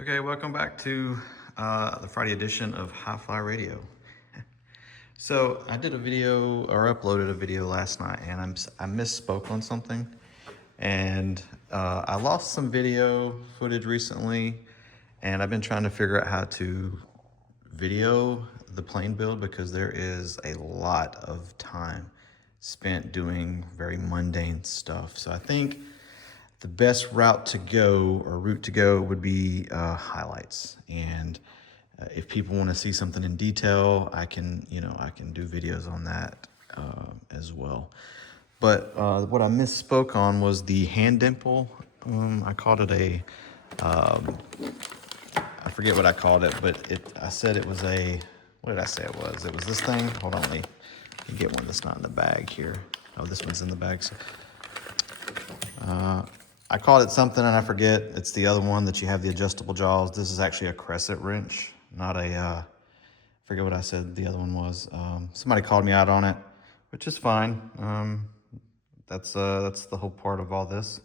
Okay, welcome back to the Friday edition of HiFly Radio. So I did a video or uploaded a video last night, and I misspoke on something, and I lost some video footage recently, and I've been trying to figure out how to video the plane build because there is a lot of time spent doing very mundane stuff. So I think the best route to go or route to go would be highlights. And if people want to see something in detail, I can do videos on that as well. But what I misspoke on was the hand dimple. I called it I forget what I called it, but I said it was what did I say it was? It was this thing. Hold on, let me get one that's not in the bag here. Oh, this one's in the bag. So, I called it something and I forget. It's the other one that you have the adjustable jaws. This is actually a crescent wrench, not I forget what I said the other one was. Somebody called me out on it, which is fine. That's the whole part of all this.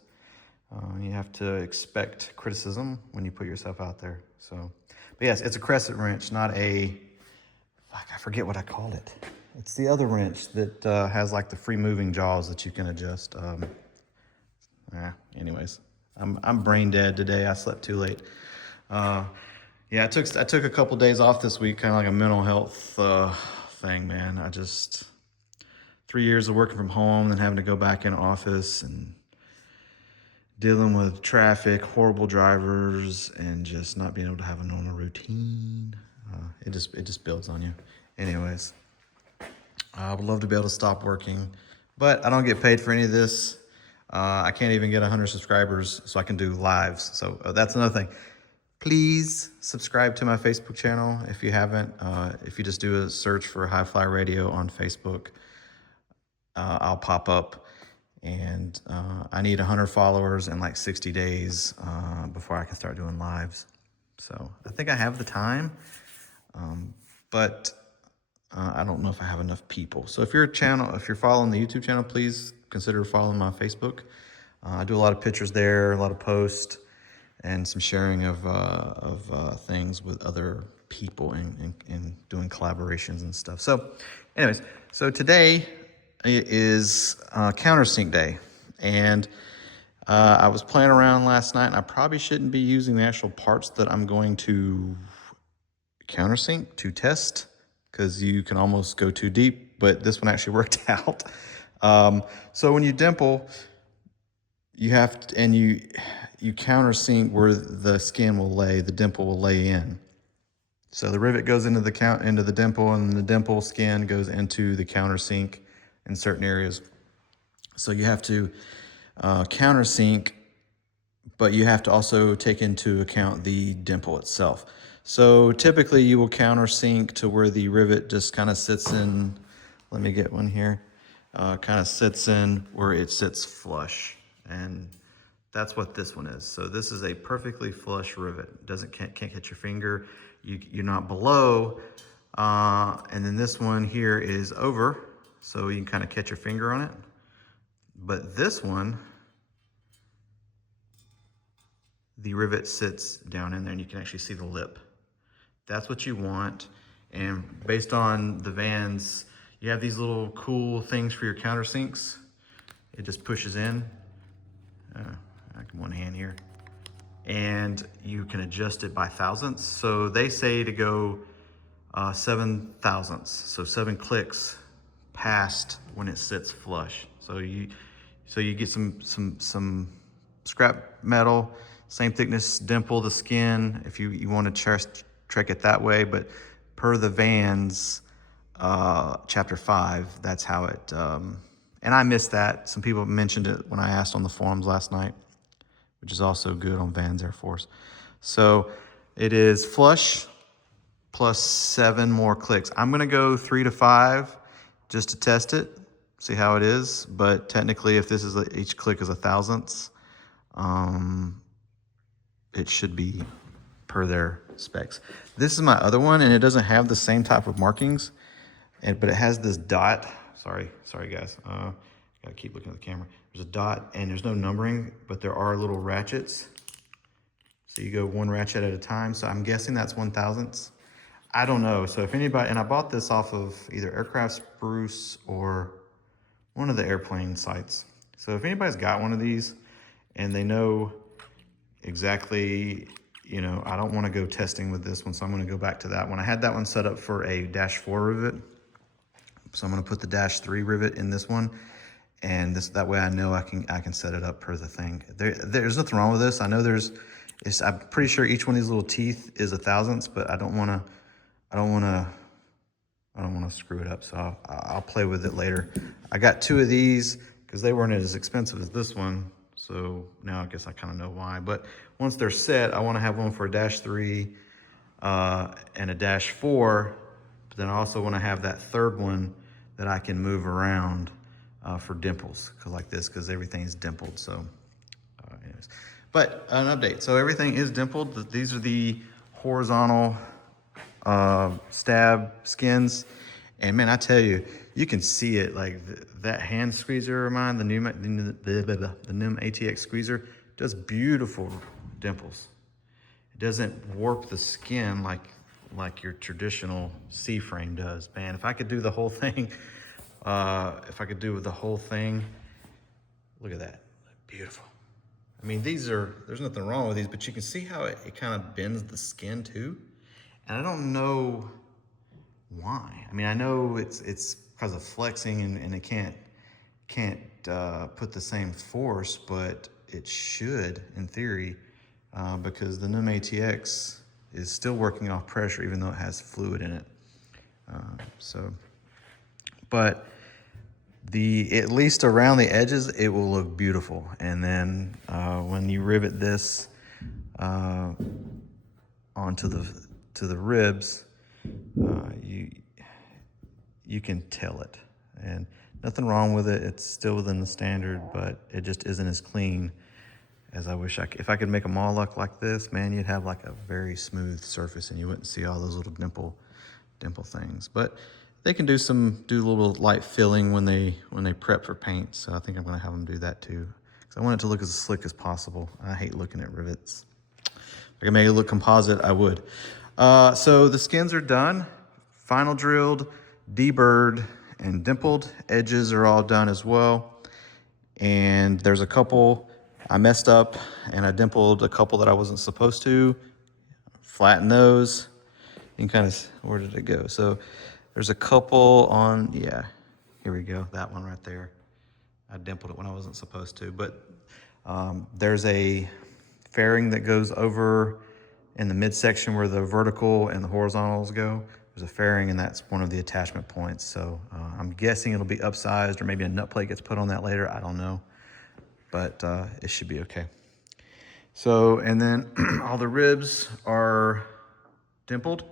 You have to expect criticism when you put yourself out there. So, but yes, it's a crescent wrench, not I forget what I called it. It's the other wrench that has like the free moving jaws that you can adjust. Anyways, I'm brain dead today. I slept too late. Yeah, I took a couple days off this week, kind of like a mental health thing, man. 3 years of working from home, then having to go back in office and dealing with traffic, horrible drivers, and just not being able to have a normal routine. It just builds on you. Anyways, I would love to be able to stop working, but I don't get paid for any of this. I can't even get 100 subscribers so I can do lives. So that's another thing. Please subscribe to my Facebook channel if you haven't. If you just do a search for HiFly Radio on Facebook, I'll pop up. And I need 100 followers in like 60 days before I can start doing lives. So I think I have the time, but I don't know if I have enough people. So if you're following the YouTube channel, please consider following my Facebook. I do a lot of pictures there, a lot of posts, and some sharing of things with other people and doing collaborations and stuff. So anyways, so today is countersink day. And I was playing around last night, and I probably shouldn't be using the actual parts that I'm going to countersink to test, because you can almost go too deep, but this one actually worked out. So when you dimple, you have to, and you countersink where the skin will lay, the dimple will lay in. So the rivet goes into the dimple, and the dimple skin goes into the countersink in certain areas. So you have to countersink, but you have to also take into account the dimple itself. So typically you will countersink to where the rivet just kind of sits in. Let me get one here. Kind of sits in where it sits flush, and that's what this one is. So this is a perfectly flush rivet. Can't hit your finger. You're not below, and then this one here is over, so you can kind of catch your finger on it. But this one, the rivet sits down in there, and you can actually see the lip. That's what you want. And based on the vans, you have these little cool things for your countersinks. It just pushes in. I can one hand here. And you can adjust it by thousandths. So they say to go 7 thousandths. So 7 clicks past when it sits flush. So you get some scrap metal, same thickness dimple the skin if you want to trick it that way. But per the Vans chapter 5, that's how it. And I missed that. Some people mentioned it when I asked on the forums last night, which is also good on Vans Air Force. So it is flush plus 7 more clicks. I'm gonna go 3 to 5 just to test it, see how it is. But technically, if this is each click is 1,000ths, it should be per their specs. This is my other one, and it doesn't have the same type of markings, but it has this dot. Sorry guys. Gotta keep looking at the camera. There's a dot, and there's no numbering, but there are little ratchets. So you go one ratchet at a time. So I'm guessing that's 1/1000. I don't know. So if anybody, and I bought this off of either Aircraft Spruce or one of the airplane sites. So if anybody's got one of these and they know exactly, you know, I don't want to go testing with this one, so I'm going to go back to that one. I had that one set up for a -4 rivet. So I'm going to put the -3 rivet in this one. And that way I know I can set it up per the thing. There's nothing wrong with this. I know I'm pretty sure each one of these little teeth is 1/1000, but I don't want to screw it up. So I'll play with it later. I got 2 of these because they weren't as expensive as this one. So now I guess I kind of know why. But once they're set, I want to have one for a -3 and a -4. But then I also want to have that third one that I can move around for dimples, like this, because everything is dimpled. So anyways, but an update. So everything is dimpled. These are the horizontal stab skins. And man, I tell you, you can see it, like that hand squeezer of mine, the NIM ATX squeezer, does beautiful dimples. It doesn't warp the skin like your traditional C-frame does. Man, if I could do the whole thing, look at that, beautiful. I mean, there's nothing wrong with these, but you can see how it kind of bends the skin too. And I don't know why. I mean, I know it's because of flexing and it can't put the same force, but it should in theory, because the NIM ATX is still working off pressure even though it has fluid in it. But at least around the edges, it will look beautiful. And then when you rivet this onto the ribs, you can tell it. And nothing wrong with it. It's still within the standard, but it just isn't as clean as I wish I could. If I could make them all look like this, man, you'd have like a very smooth surface and you wouldn't see all those little dimple things. But they can do a little light filling when they prep for paint. So I think I'm gonna have them do that too. Because I want it to look as slick as possible. I hate looking at rivets. If I could make it look composite, I would. So the skins are done, final drilled, deburred, and dimpled. Edges are all done as well. And there's a couple I messed up and I dimpled a couple that I wasn't supposed to. Flatten those. You can kind of, where did it go? So there's a couple on, yeah, here we go, that one right there. I dimpled it when I wasn't supposed to, but there's a fairing that goes over in the midsection where the vertical and the horizontals go. There's a fairing and that's one of the attachment points. So I'm guessing it'll be upsized or maybe a nut plate gets put on that later, I don't know. But it should be okay. So, and then all the ribs are dimpled.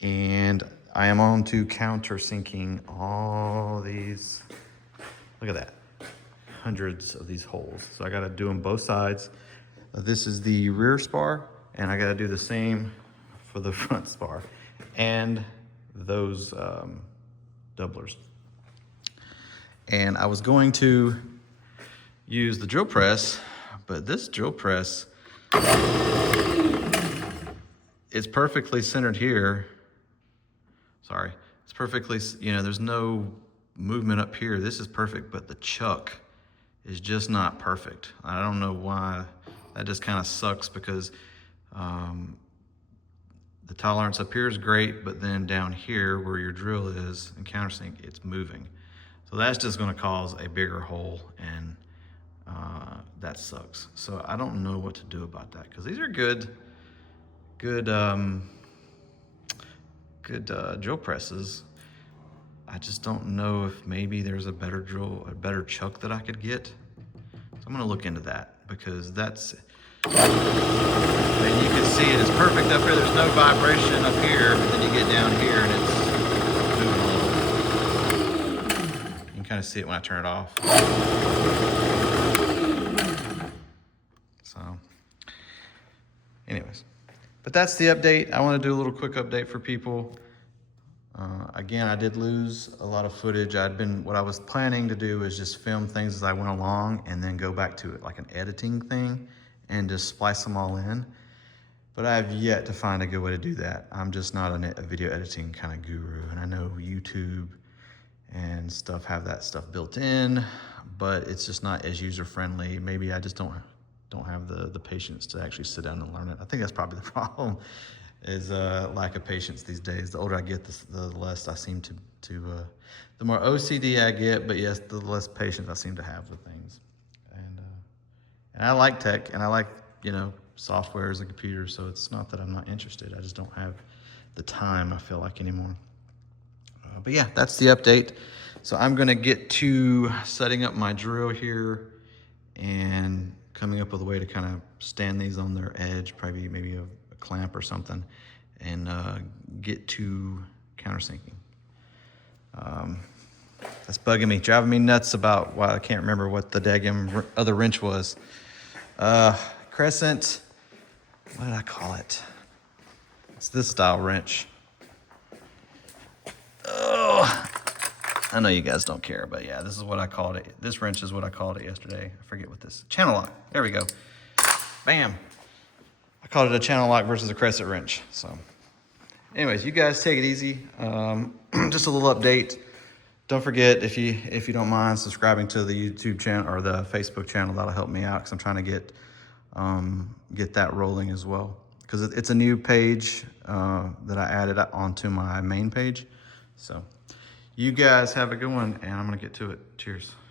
And I am on to countersinking all these. Look at that, hundreds of these holes. So I gotta do them both sides. This is the rear spar, and I gotta do the same for the front spar and those doublers. And I was going to use the drill press, but this drill press is perfectly centered here. Sorry, it's perfectly, there's no movement up here. This is perfect, but the chuck is just not perfect. I don't know why. That just kind of sucks because the tolerance up here is great, but then down here where your drill is in countersink, it's moving. So that's just gonna cause a bigger hole, and that sucks. So I don't know what to do about that, because these are good drill presses. I just don't know if maybe there's a better chuck that I could get. So I'm gonna look into that, because that's, and you can see it is perfect up here. There's no vibration up here, but then you get down here and it's moving a little. You can kind of see it when I turn it off. So, anyways, but that's the update. I want to do a little quick update for people. Again, I did lose a lot of footage. What I was planning to do is just film things as I went along and then go back to it like an editing thing and just splice them all in. But I have yet to find a good way to do that. I'm just not a video editing kind of guru, and I know YouTube and stuff have that stuff built in, but it's just not as user friendly. Maybe I just don't have the patience to actually sit down and learn it. I think that's probably the problem, is lack of patience these days. The older I get, the less I seem to the more OCD I get, but yes, the less patience I seem to have with things. And I like tech, and I like, you know, softwares and computers, so it's not that I'm not interested. I just don't have the time, I feel like, anymore. But yeah, that's the update. So I'm gonna get to setting up my drill here and coming up with a way to kind of stand these on their edge, probably maybe a clamp or something, and get to countersinking. That's bugging me, driving me nuts about why I can't remember what the daggum other wrench was. Crescent, what did I call it? It's this style wrench. Oh, I know you guys don't care, but yeah, this is what I called it. This wrench is what I called it yesterday. I forget what this, channel lock. There we go. Bam. I called it a channel lock versus a crescent wrench. So anyways, you guys take it easy. Just a little update. Don't forget, if you don't mind subscribing to the YouTube channel or the Facebook channel, that'll help me out, because I'm trying to get that rolling as well. Because it's a new page that I added onto my main page. So you guys have a good one, and I'm gonna get to it. Cheers.